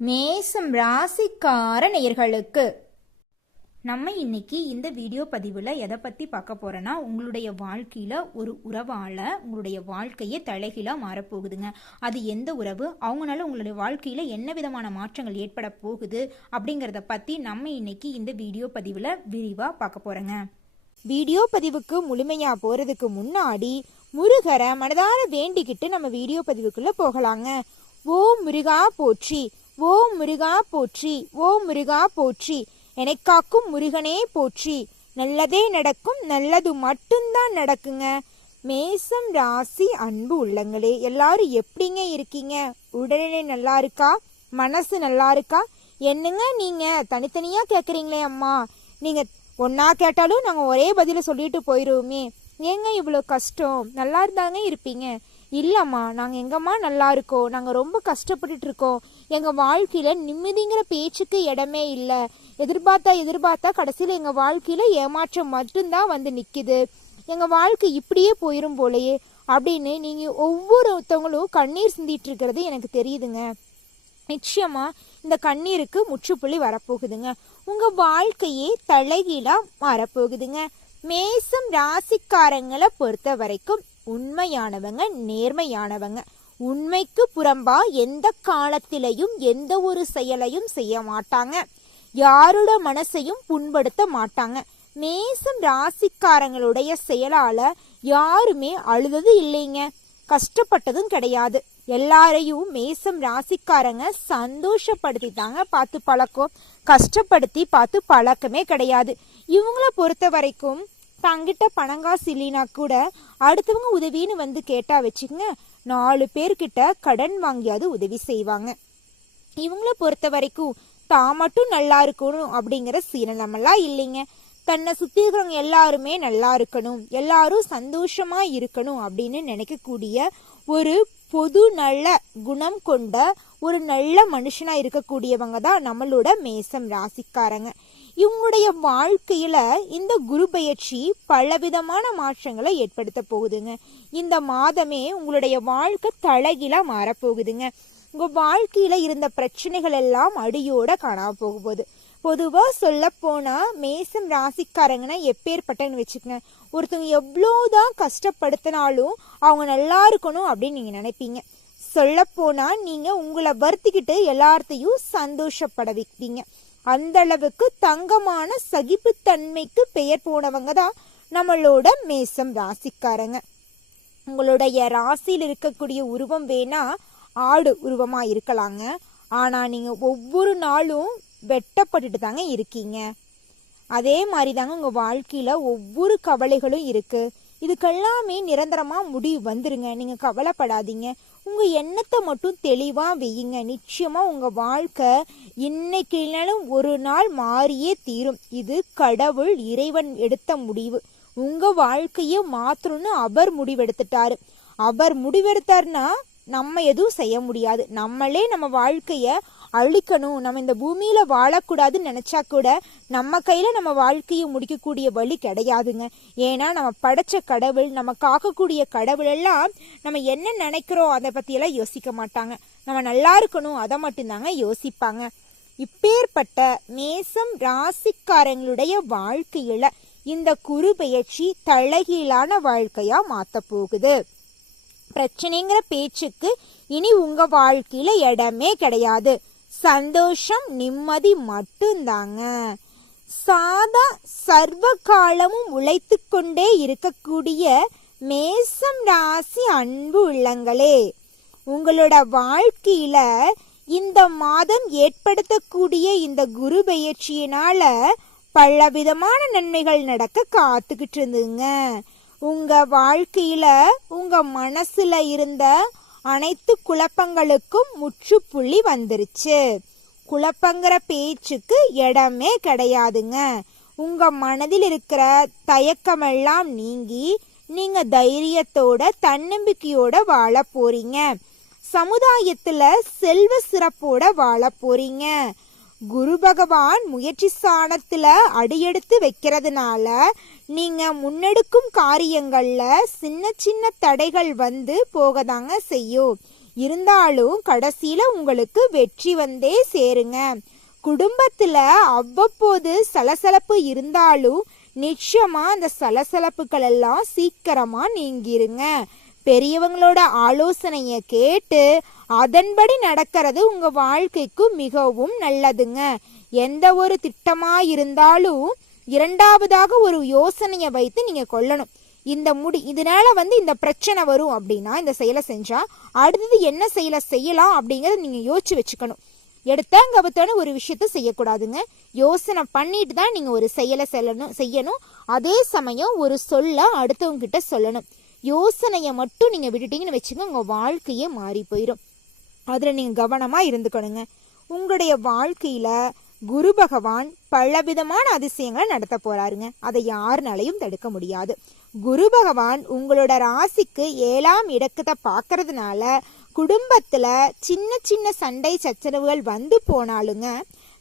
மேசம் ராசிக்கார நேயர்களுக்கு. நம்ம இன்னைக்கு இந்த வீடியோ பதிவில் எதை பற்றி பார்க்க போகிறோன்னா உங்களுடைய வாழ்க்கையில் ஒரு உறவால் உங்களுடைய வாழ்க்கையே தலைகீழாக மாறப்போகுதுங்க. அது எந்த உறவு? அவங்களால உங்களுடைய வாழ்க்கையில் என்ன விதமான மாற்றங்கள் ஏற்பட போகுது? அப்படிங்கிறத பற்றி நம்ம இன்னைக்கு இந்த வீடியோ பதிவில் விரிவாக பார்க்க போகிறோங்க வீடியோ பதிவுக்கு முழுமையாக போகிறதுக்கு முன்னாடி முருகரை மனதார வேண்டிக்கிட்டு நம்ம வீடியோ பதிவுக்குள்ளே போகலாங்க. ஓ முருகா போற்றி ஓ முருகா போற்றி ஓ முருகா போற்றி எனக்காக்கும் முருகனே போற்றி. நல்லதே நடக்கும் நல்லது மட்டும்தான் நடக்குங்க. மேசம் ராசி அன்பு உள்ளங்களே எல்லாரும் எப்படிங்க இருக்கீங்க? உடல்நிலை நல்லா இருக்கா? மனசு நல்லா இருக்கா? என்னங்க நீங்க? தனித்தனியா கேக்குறீங்களே அம்மா. நீங்க ஒன்னா கேட்டாலும் நாங்க ஒரே பதில சொல்லிட்டு போயிருவோமே. ஏங்க இவ்வளோ கஷ்டம்? நல்லா இருந்தாங்க இருப்பீங்க. இல்லைம்மா நாங்கள் எங்கம்மா நல்லா இருக்கோம். நாங்கள் ரொம்ப கஷ்டப்பட்டுட்டு இருக்கோம். எங்கள் வாழ்க்கையில் நிம்மதிங்கிற பேச்சுக்கு இடமே இல்லை. எதிர்பார்த்தா எதிர்பார்த்தா கடைசியில் எங்கள் வாழ்க்கையில் ஏமாற்றம் மட்டும்தான் வந்து நிற்கிது எங்கள் வாழ்க்கை இப்படியே போயிடும் போலயே அப்படின்னு நீங்கள் ஒவ்வொருத்தவங்களும் கண்ணீர் சிந்திட்டு இருக்கிறது எனக்கு தெரியுதுங்க. நிச்சயமா இந்த கண்ணீருக்கு முற்றுப்புள்ளி வரப்போகுதுங்க. உங்கள் வாழ்க்கையே தலைகீழாக மாறப்போகுதுங்க. மேசம் ராசிக்காரங்களை பொறுத்த வரைக்கும் உண்மையானவங்க நேர்மையானவங்க. உண்மைக்கு புறம்பா எந்த காலத்திலையும் எந்த ஒரு செயலையும் செய்ய மாட்டாங்க. யாரோட மனசையும் புண்படுத்த மாட்டாங்க. மேசம் ராசிக்காரங்களுடைய செயலால யாருமே அழுதது இல்லைங்க. கஷ்டப்பட்டதும் கிடையாது. எல்லாரையும் மேசம் ராசிக்காரங்க சந்தோஷப்படுத்தி தாங்க பார்த்து பழக்கம். கஷ்டப்படுத்தி பார்த்து பழக்கமே கிடையாது. இவங்கள பொறுத்த வரைக்கும் தங்கிட்ட பணங்காசு இல்லைனா கூட அடுத்தவங்க உதவின்னு வந்து கேட்டா வச்சுக்கங்க. நாலு பேர்கிட்ட கடன் வாங்கியாவது உதவி செய்வாங்க. இவங்கள பொறுத்த வரைக்கும் தான் மட்டும் நல்லா இருக்கணும் அப்படிங்கிற சீனமெல்லாம் இல்லைங்க. தன்னை சுத்தி இருக்கிறவங்க எல்லாருமே நல்லா இருக்கணும். எல்லாரும் சந்தோஷமா இருக்கணும் அப்படின்னு நினைக்கக்கூடிய ஒரு பொது நல்ல குணம் கொண்ட ஒரு நல்ல மனுஷனா இருக்கக்கூடியவங்க தான் நம்மளோட மேசம் ராசிக்காரங்க. இவங்களுடைய வாழ்க்கையில இந்த குரு பயிற்சி பலவிதமான மாற்றங்களை ஏற்படுத்த போகுதுங்க. இந்த மாதமே உங்களுடைய வாழ்க்கை தலைகீழா மாறப்போகுதுங்க உங்க வாழ்க்கையில இருந்த பிரச்சனைகள் எல்லாம் அடியோட காணாம போக போகுது. பொதுவா சொல்ல போனா மேசம் ராசிக்காரங்கன்னா எப்பேற்பட்டன்னு வச்சுக்கங்க. ஒருத்தவங்க எவ்வளோதான் கஷ்டப்படுத்தினாலும் அவங்க நல்லா இருக்கணும் அப்படின்னு நீங்க நினைப்பீங்க. சொல்ல போனா நீங்க உங்களை வருத்திக்கிட்டு எல்லார்த்தையும் சந்தோஷப்பட வைப்பீங்க அந்த அளவுக்கு தங்கமான சகிப்புத்தன்மைக்கு பெயர் போனவங்க தான் நம்மளோட மேசம் ராசிக்காரங்க. உங்களுடைய ராசியில் இருக்கக்கூடிய உருவம் வேணா ஆடு உருவமாக இருக்கலாங்க. ஆனால் நீங்கள் ஒவ்வொரு நாளும் வெட்டப்பட்டுட்டு தாங்க இருக்கீங்க. அதே மாதிரி தாங்க உங்கள் வாழ்க்கையில் ஒவ்வொரு கவலைகளும் இருக்குது இதுக்கெல்லாமே நிரந்தரமாக முடிவு வந்துருங்க. நீங்கள் கவலைப்படாதீங்க. உங்க எண்ணத்தை மட்டும் தெளிவா வையுங்க. நிச்சயமா உங்க வாழ்க்கை இன்னைக்கு இல்லைனாலும் ஒரு நாள் மாறியே தீரும். இது கடவுள் இறைவன் எடுத்த முடிவு. உங்க வாழ்க்கையை மாற்றணும்னு அவர் முடிவெடுத்துட்டாரு. அவர் முடிவெடுத்தாருன்னா நம்ம எதுவும் செய்ய முடியாது. நம்மளே நம்ம வாழ்க்கைய அழிக்கணும் நம்ம இந்த பூமியில் வாழக்கூடாதுன்னு நினச்சா கூட நம்ம கையில் நம்ம வாழ்க்கையை முடிக்கக்கூடிய வழி கிடையாதுங்க. ஏன்னா நம்ம படைச்ச கடவுள் நம்ம காக்கக்கூடிய கடவுள் எல்லாம் நம்ம என்ன நினைக்கிறோம் அதை பற்றியெல்லாம் யோசிக்க மாட்டாங்க. நம்ம நல்லா இருக்கணும் அதை மட்டும்தாங்க யோசிப்பாங்க. இப்பேற்பட்ட நேசம் ராசிக்காரங்களுடைய வாழ்க்கையில இந்த குரு பெயர்ச்சி தலைகீழான வாழ்க்கையா மாத்த போகுது. பிரச்சனைங்கிற பேச்சுக்கு இனி உங்க வாழ்க்கையில இடமே கிடையாது. சந்தோஷம் நிம்மதி மட்டும்தாங்க. சாதா சர்வ காலமும் உழைத்து கொண்டே இருக்கக்கூடிய மேசம் ராசி அன்பு உள்ளங்களே உங்களோட வாழ்க்கையில இந்த மாதம் ஏற்படுத்தக்கூடிய இந்த குரு பெயர்ச்சியினால பலவிதமான நன்மைகள் நடக்க காத்துக்கிட்டு இருந்துங்க உங்க வாழ்க்கையில உங்க மனசுல இருந்த அனைத்து குழப்பங்களுக்கும் முற்றுப்புள்ளி வந்துருச்சு. குழப்பங்கிற பேச்சுக்கு இடமே கிடையாதுங்க. உங்க மனதில் இருக்கிற தயக்கமெல்லாம் நீங்கி நீங்க தைரியத்தோட தன்னம்பிக்கையோட வாழ போறீங்க. சமுதாயத்துல செல்வ சிறப்போட வாழ போறீங்க. குரு பகவான் முயற்சி ஸ்தானத்துல அடியெடுத்து வைக்கிறதுனால நீங்க முன்னெடுக்கும் காரியங்கள்ல சின்ன சின்ன தடைகள் வந்து போகதாங்க செய்யும். இருந்தாலும் கடைசியில உங்களுக்கு வெற்றி வந்தே சேருங்க. குடும்பத்துல அவ்வப்போது சலசலப்பு இருந்தாலும் நிச்சயமா அந்த சலசலப்புகள் எல்லாம் சீக்கிரமா நீங்கிருங்க. பெரியவங்களோட ஆலோசனைய கேட்டு அதன்படி நடக்கிறது உங்க வாழ்க்கைக்கு மிகவும் நல்லதுங்க. எந்த ஒரு திட்டமா இருந்தாலும் இரண்டாவதாக ஒரு யோசனையை வைத்து நீங்க கொள்ளணும். இந்த முடி இதனால வந்து இந்த பிரச்சனை வரும் அப்படின்னா இந்த செயலை செஞ்சா அடுத்தது என்ன செயலை செய்யலாம் அப்படிங்கறத நீங்க யோசிச்சு வச்சுக்கணும். எடுத்தாங்க கவுத்தான ஒரு விஷயத்த செய்யக்கூடாதுங்க. யோசனை பண்ணிட்டு தான் நீங்க ஒரு செயலை செல்லணும் செய்யணும். அதே சமயம் ஒரு சொல்ல அடுத்தவங்க கிட்ட சொல்லணும். யோசனையை மட்டும் நீங்கள் விட்டுட்டீங்கன்னு வச்சுங்க உங்கள் வாழ்க்கையே மாறி போயிடும் அதில் நீங்கள் கவனமாக இருந்துக்கணுங்க. உங்களுடைய வாழ்க்கையில் குரு பகவான் பலவிதமான அதிசயங்களை நடத்த போறாருங்க. அதை யாருனாலையும் தடுக்க முடியாது. குரு பகவான் உங்களோட ராசிக்கு ஏழாம் இடக்கத்தை பார்க்கறதுனால குடும்பத்துல சின்ன சின்ன சண்டை சச்சரவுகள் வந்து போனாலுங்க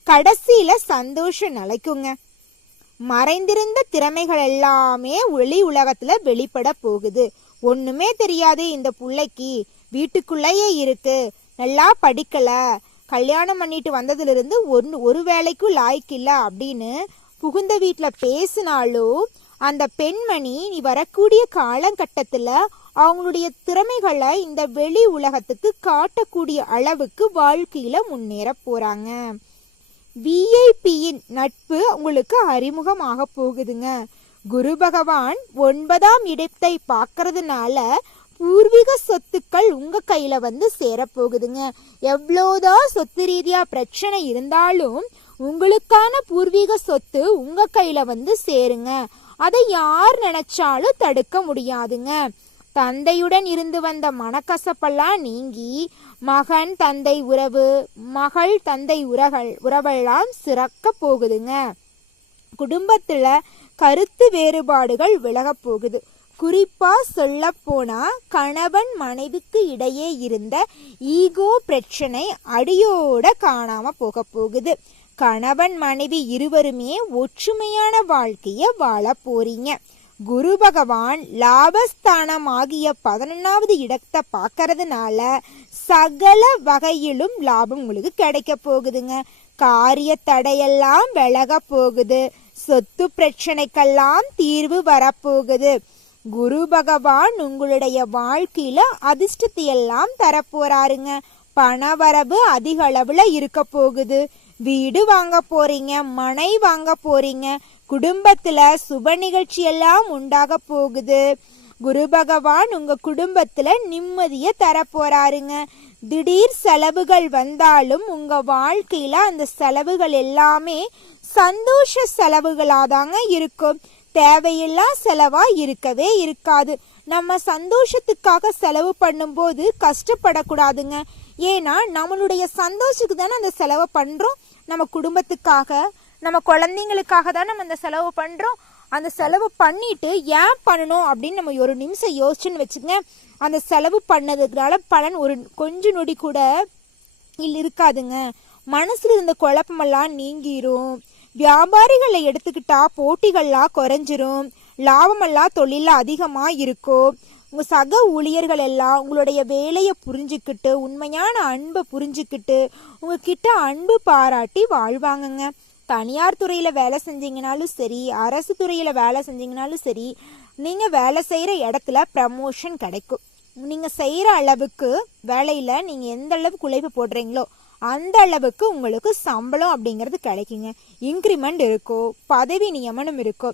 கடைசியில சந்தோஷம் நிலைக்குங்க. மறைந்திருந்த திறமைகள் எல்லாமே ஒளி உலகத்துல வெளிப்பட போகுது. ஒண்ணுமே தெரியாது இந்த புள்ளைக்கு. வீட்டுக்குள்ளேயே இருக்கு. நல்லா படிக்கல. கல்யாணம் பண்ணிட்டு வந்ததுல இருந்து ஒரு வேலைக்கும் லாய்க்கு இல்லை அப்படின்னு புகுந்த வீட்டில் பேசினாலும் அந்த பெண்மணி நீ வரக்கூடிய காலகட்டத்தில் அவங்களுடைய திறமைகளை இந்த வெளி உலகத்துக்கு காட்டக்கூடிய அளவுக்கு வாழ்க்கையில முன்னேற போறாங்க. விஐபியின் நட்பு உங்களுக்கு அறிமுகமாக போகுதுங்க. குரு பகவான் ஒன்பதாம் இடத்தை பார்க்கறதுனால பூர்வீக சொத்துக்கள் உங்க கையில வந்து சேரப்போகுதுங்க. எவ்வளோதான் சொத்து ரீதியா பிரச்சனை இருந்தாலும் உங்களுக்கான பூர்வீக சொத்து உங்க கையில வந்து சேருங்க. அதை யார் நினைச்சாலும் தடுக்க முடியாதுங்க. தந்தையுடன் இருந்து வந்த மனக்கசப்பெல்லாம் நீங்கி மகன் தந்தை உறவு மகள் தந்தை உறகள் உறவெல்லாம் சிறக்க போகுதுங்க. குடும்பத்துல கருத்து வேறுபாடுகள் விலகப் போகுது. குறிப்பா சொல்ல போனா கணவன் மனைவிக்கு இடையே இருந்த ஈகோ பிரச்சனை அடியோட காணாம போக போகுது. கணவன் மனைவி இருவருமே ஒற்றுமையான வாழ்க்கைய வாழ போறீங்க. குரு பகவான் லாபஸ்தானம் ஆகிய பதினொன்னாவது இடத்தை பார்க்கறதுனால சகல வகையிலும் லாபம் உங்களுக்கு கிடைக்க போகுதுங்க. காரிய தடையெல்லாம் விலக போகுது. சொத்து பிரச்சனைக்கெல்லாம் தீர்வு வரப்போகுது குரு பகவான் உங்களுடைய வாழ்க்கையில அதிர்ஷ்டத்தை எல்லாம் தரப்போறாருங்க பணவரவு அதிக அளவுல இருக்க போகுது. வீடு வாங்க போறீங்க மனை வாங்க போறீங்க. குடும்பத்துல சுப நிகழ்ச்சி எல்லாம் உண்டாக போகுது. குரு பகவான் உங்க குடும்பத்துல நிம்மதிய தரப்போறாருங்க. திடீர் செலவுகள் வந்தாலும் உங்க வாழ்க்கையில அந்த செலவுகள் எல்லாமே சந்தோஷ செலவுகளாதாங்க இருக்கும். தேவையில்லா செலவா இருக்கவே இருக்காது. நம்ம சந்தோஷத்துக்காக செலவு பண்ணும்போது கஷ்டப்படக்கூடாதுங்க. ஏன்னா நம்மளுடைய சந்தோஷத்துக்கு தானே அந்த செலவை பண்றோம். நம்ம குடும்பத்துக்காக நம்ம குழந்தைங்களுக்காக தான் நம்ம அந்த செலவு பண்ணுறோம் அந்த செலவு பண்ணிட்டு ஏன் பண்ணணும் அப்படின்னு நம்ம ஒரு நிமிஷம் யோசிச்சுன்னு வச்சுங்க அந்த செலவு பண்ணதுனால பலன் ஒரு கொஞ்ச நொடி கூட இல்ல இருக்காதுங்க. மனசில் இருந்த குழப்பமெல்லாம் நீங்கிரும். வியாபாரிகளை எடுத்துக்கிட்டா போட்டிகள்லாம் குறைஞ்சிரும். லாபமெல்லாம் தொழிலில் அதிகமாக இருக்கும். உங்கள் சக ஊழியர்கள் எல்லாம் உங்களுடைய வேலையை புரிஞ்சுக்கிட்டு உண்மையான அன்பை புரிஞ்சுக்கிட்டு உங்ககிட்ட அன்பு பாராட்டி வாழ்வாங்கங்க. தனியார் துறையில் வேலை செஞ்சீங்கனாலும் சரி அரசு துறையில் வேலை செஞ்சீங்கனாலும் சரி நீங்கள் வேலை செய்கிற இடத்துல ப்ரமோஷன் கிடைக்கும். நீங்கள் செய்கிற அளவுக்கு வேலையில் நீங்கள் எந்த அளவுக்கு உழைப்பு போடுறீங்களோ அந்த அளவுக்கு உங்களுக்கு சம்பளம் அப்படிங்கிறது கிடைக்குங்க. இன்க்ரிமெண்ட் இருக்கோ பதவி நியமனம் இருக்கோ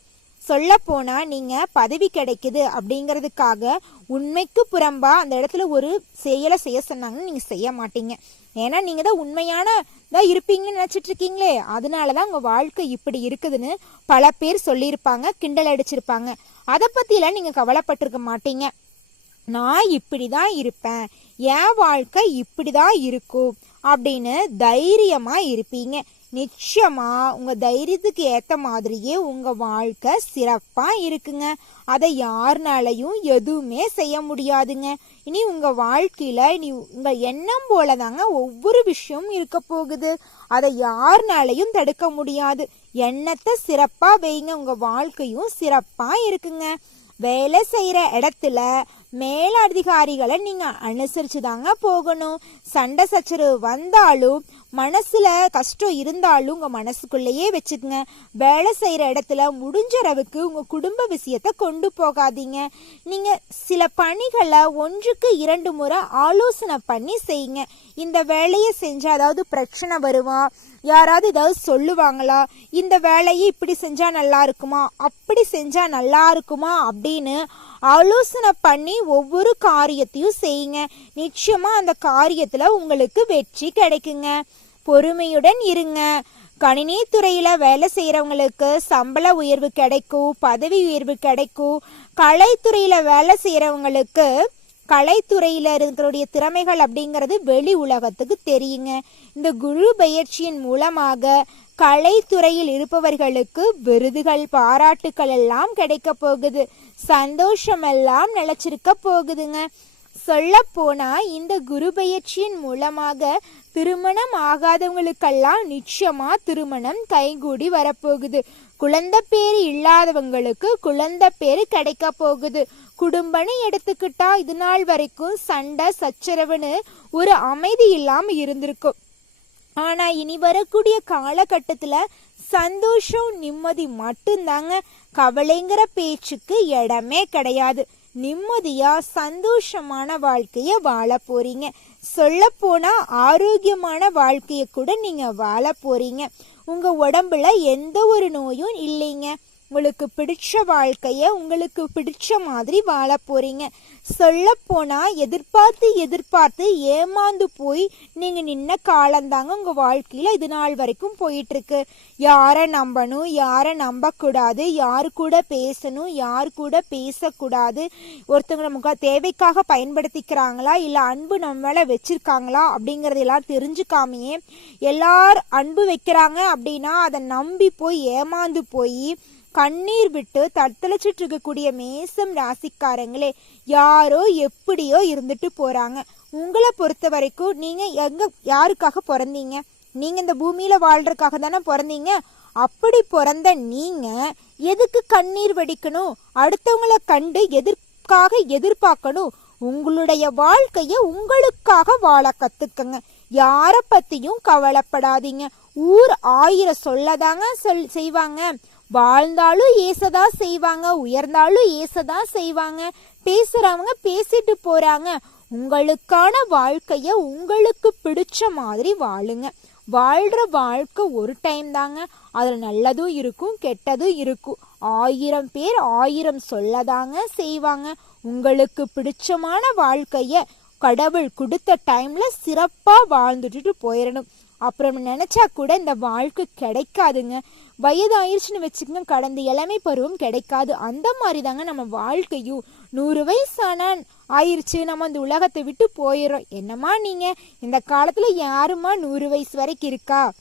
சொல்லப்போனால் நீங்கள் பதவி கிடைக்குது அப்படிங்கிறதுக்காக உண்மைக்கு புறம்பா அந்த இடத்துல ஒரு செயலை செய்ய சொன்னாங்கன்னு நீங்கள் செய்ய மாட்டீங்க. ஏன்னா நீங்கள் தான் உண்மையான தான் இருப்பீங்கன்னு நினச்சிட்டு இருக்கீங்களே அதனால தான் உங்கள் வாழ்க்கை இப்படி இருக்குதுன்னு பல பேர் சொல்லியிருப்பாங்க கிண்டல் அடிச்சிருப்பாங்க. அதை பற்றிலாம் நீங்கள் கவலைப்பட்டிருக்க மாட்டீங்க. நான் இப்படி தான் இருப்பேன் என் வாழ்க்கை இப்படி தான் இருக்கும் அப்படின்னு தைரியமாக இருப்பீங்க. நிச்சயமா உங்க தைரியத்துக்கு ஏத்த மாதிரியே உங்க வாழ்க்கை சிறப்பா இருக்குங்க. அதை யாருனாலையும் எதுவுமே செய்ய முடியாதுங்க. இனி உங்க வாழ்க்கையில இனி உங்க எண்ணம் போலதாங்க ஒவ்வொரு விஷயமும் இருக்க போகுது. அதை யாருனாலையும் தடுக்க முடியாது. எண்ணத்தை சிறப்பா வைங்க. உங்க வாழ்க்கையும் சிறப்பா இருக்குங்க. வேலை செய்யற இடத்துல மேலதிகாரிகளை நீங்க அனுசரிச்சு தாங்க போகணும். சண்டை சச்சரவு வந்தாலும் மனசுல கஷ்டம் இருந்தாலும் உங்க மனசுக்குள்ளேயே வச்சுக்கங்க. வேலை செய்யற இடத்துல முடிஞ்ச அளவுக்கு உங்க குடும்ப விஷயத்த கொண்டு போகாதீங்க. நீங்க சில பணிகளை ஒன்றுக்கு இரண்டு முறை ஆலோசனை பண்ணி செய்யுங்க. இந்த வேலையை செஞ்சா ஏதாவது பிரச்சனை வருமா? யாராவது ஏதாவது சொல்லுவாங்களா? இந்த வேலையை இப்படி செஞ்சா நல்லா இருக்குமா? அப்படி செஞ்சா நல்லா இருக்குமா? அப்படின்னு ஆலோசனை பண்ணி ஒவ்வொரு காரியத்தையும் செய்யுங்க. நிச்சயமா அந்த காரியத்துல உங்களுக்கு வெற்றி கிடைக்குங்க. பொறுமையுடன் இருங்க. கணினி துறையில வேலை செய்யறவங்களுக்கு சம்பள உயர்வு கிடைக்கும் பதவி உயர்வு கிடைக்கும். கலைத்துறையில வேலை செய்யறவங்களுக்கு கலைத்துறையில இருக்கிறடைய திறமைகள் அப்படிங்கிறது வெளி உலகத்துக்கு தெரியுங்க. இந்த குரு பயிற்சியின் மூலமாக கலைத்துறையில் இருப்பவர்களுக்கு விருதுகள் பாராட்டுக்கள் எல்லாம் கிடைக்க போகுது. சந்தோஷமெல்லாம் நிலச்சிருக்க போகுதுங்க. சொல்ல போனா இந்த குரு பயிற்சியின் மூலமாக திருமணம் ஆகாதவங்களுக்கெல்லாம் நிச்சயமா திருமணம் கைகூடி வரப்போகுது. குழந்தை பேர் இல்லாதவங்களுக்கு குழந்தை பேர் கிடைக்க போகுது. குடும்பம்னு எடுத்துக்கிட்டா இது நாள் வரைக்கும் சண்டை சச்சரவுன்னு ஒரு அமைதி இல்லாம இருந்திருக்கும். ஆனா இனி வரக்கூடிய காலகட்டத்துல சந்தோஷம் நிம்மதி மட்டும்தாங்க. கவலைங்கிற பேச்சுக்கு இடமே கிடையாது. நிம்மதியா சந்தோஷமான வாழ்க்கைய வாழ போறீங்க. சொல்ல போனா ஆரோக்கியமான வாழ்க்கைய கூட நீங்க வாழ போறீங்க. உங்க உடம்புல எந்த ஒரு நோயும் இல்லைங்க. உங்களுக்கு பிடிச்ச வாழ்க்கையை உங்களுக்கு பிடிச்ச மாதிரி வாழ போகிறீங்க சொல்லப்போனால் எதிர்பார்த்து எதிர்பார்த்து ஏமாந்து போய் நீங்கள் நின்ன காலந்தாங்க உங்கள் வாழ்க்கையில் இது நாள் வரைக்கும் போயிட்டுருக்கு. யாரை நம்பணும் யாரை நம்பக்கூடாது யார் கூட பேசணும் யார் கூட பேசக்கூடாது ஒருத்தவங்க நமக்கு தேவைக்காக பயன்படுத்திக்கிறாங்களா இல்லை அன்பு நம்ம வச்சுருக்காங்களா வச்சிருக்காங்களா அப்படிங்கறதெல்லாம் தெரிஞ்சுக்காமையே எல்லார் அன்பு வைக்கிறாங்க அப்படின்னா அதை நம்பி போய் ஏமாந்து போய் கண்ணீர் விட்டு தத்தளிச்சிட்டு இருக்கக்கூடிய மேசம் ராசிக்காரங்களே யாரோ எப்படியோ இருந்துட்டு போறாங்க. உங்களை பொறுத்த வரைக்கும் நீங்க எங்க யாருக்காக பிறந்தீங்க? நீங்க இந்த பூமியில வாழ்றதுக்காக தானே பிறந்தீங்க? அப்படி பிறந்த நீங்க எதுக்கு கண்ணீர் வடிக்கணும்? அடுத்தவங்களை கண்டு எதற்காக எதிர்பார்க்கணும். உங்களுடைய வாழ்க்கையை உங்களுக்காக வாழ கத்துக்கங்க. யாரை பத்தியும் கவலைப்படாதீங்க. ஊர் ஆயிரம் சொல்லதாங்க சொல் செய்வாங்க. வாழ்ந்தாலும் ஏசதா செய்வாங்க உயர்ந்தாலும் ஏசதா செய்வாங்க. பேசுறவங்க பேசிட்டு போறாங்க. உங்களுக்கான வாழ்க்கைய உங்களுக்கு பிடிச்ச மாதிரி வாழுங்க. வாழ்ற வாழ்க்கை ஒரு டைம் தாங்க. அதில் நல்லதும் இருக்கும் கெட்டதும் இருக்கும். ஆயிரம் பேர் ஆயிரம் சொல்லதாங்க செய்வாங்க. உங்களுக்கு பிடிச்சமான வாழ்க்கைய கடவுள் கொடுத்த டைம்ல சிறப்பாக வாழ்ந்துட்டு போயிடணும் அப்புறம் நினச்சா கூட இந்த வாழ்க்கை கிடைக்காதுங்க. வயது ஆயிடுச்சுன்னு வச்சுக்கோங்க கடந்த இளமை பருவம் கிடைக்காது. அந்த மாதிரி தாங்க நம்ம வாழ்க்கையும். நூறு வயசான ஆயிடுச்சு நம்ம அந்த உலகத்தை விட்டு போயிடுறோம். என்னம்மா நீங்கள் இந்த காலத்தில் யாருமா நூறு வயசு வரைக்கும் இருக்கா?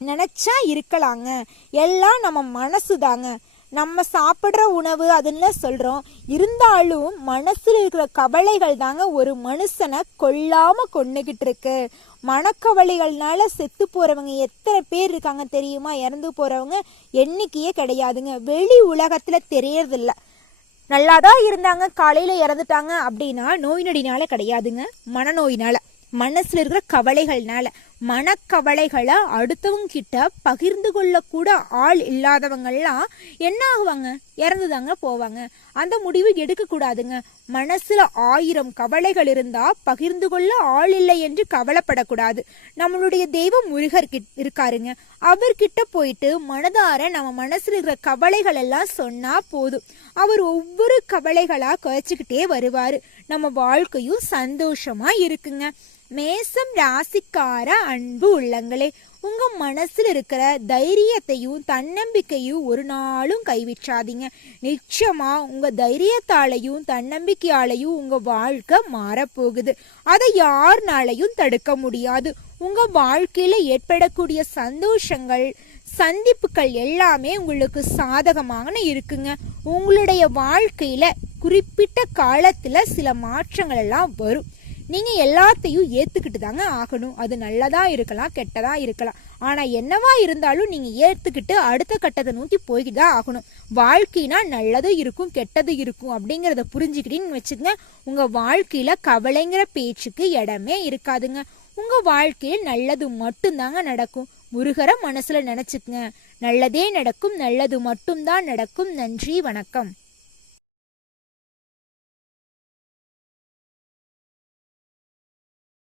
நினச்சா இருக்கலாங்க. எல்லாம் நம்ம மனசு தாங்க நம்ம சாப்பிட்ற உணவு அதுன்னு சொல்கிறோம் இருந்தாலும் மனசில் இருக்கிற கவலைகள் தாங்க ஒரு மனுஷனை கொல்லாமல் கொண்டுகிட்டு இருக்கு. மனக்கவலைகள்னால செத்து போகிறவங்க எத்தனை பேர் இருக்காங்க தெரியுமா? இறந்து போகிறவங்க எண்ணிக்கையே கிடையாதுங்க. வெளி உலகத்துல தெரியறதில்ல. நல்லாதான் இருந்தாங்க காலையில் இறந்துட்டாங்க அப்படின்னா நோய் நொடினால கிடையாதுங்க. மனநோயினால. மனசுல இருக்கிற கவலைகள்னால மனக்கவலைகளை அடுத்தவங்க கிட்ட பகிர்ந்து கொள்ளக்கூட ஆள் இல்லாதவங்கெல்லாம் என்ன ஆகுவாங்க? இறந்துதாங்க போவாங்க. அந்த முடிவு எடுக்க கூடாதுங்க மனசுல ஆயிரம் கவலைகள் இருந்தா பகிர்ந்து கொள்ள ஆள் இல்லை என்று கவலைப்படக்கூடாது. நம்மளுடைய தெய்வம் முருகர் கிட் இருக்காருங்க. அவர்கிட்ட போயிட்டு மனதார நம்ம மனசுல இருக்கிற கவலைகள் எல்லாம் சொன்னா போதும். அவர் ஒவ்வொரு கவலைகளா குறைச்சிக்கிட்டே வருவாரு. நம்ம வாழ்க்கையும் சந்தோஷமா இருக்குங்க. மேசம் ராசிக்கார அன்பு உள்ளங்களே உங்க மனசுல இருக்கிற தைரியத்தையும் தன்னம்பிக்கையும் ஒரு நாளும் கைவிட்றாதீங்க நிச்சயமா உங்க தைரியத்தாலையும் தன்னம்பிக்கையாலையும் உங்க வாழ்க்கை மாறப்போகுது. அதை யாருனாலையும் தடுக்க முடியாது. உங்க வாழ்க்கையில ஏற்படக்கூடிய சந்தோஷங்கள் சந்திப்புகள் எல்லாமே உங்களுக்கு சாதகமாக இருக்குங்க. உங்களுடைய வாழ்க்கையில குறிப்பிட்ட காலத்துல சில மாற்றங்கள் எல்லாம் வரும். நீங்கள் எல்லாத்தையும் ஏற்றுக்கிட்டு தாங்க ஆகணும். அது நல்லதாக இருக்கலாம் கெட்டதாக இருக்கலாம். ஆனால் என்னவா இருந்தாலும் நீங்கள் ஏற்றுக்கிட்டு அடுத்த கட்டத்தை நோக்கி போய்கிட்டு தான் ஆகணும். வாழ்க்கைனா நல்லதும் இருக்கும் கெட்டதும் இருக்கும் அப்படிங்கிறத புரிஞ்சுக்கிட்டீங்கன்னு வச்சுக்கங்க. உங்கள் வாழ்க்கையில் கவலைங்கிற பேச்சுக்கு இடமே இருக்காதுங்க. உங்கள் வாழ்க்கையில் நல்லது மட்டும்தாங்க நடக்கும். முருகரை மனசில் நினச்சிக்கங்க. நல்லதே நடக்கும் நல்லது மட்டும்தான் நடக்கும். நன்றி வணக்கம்.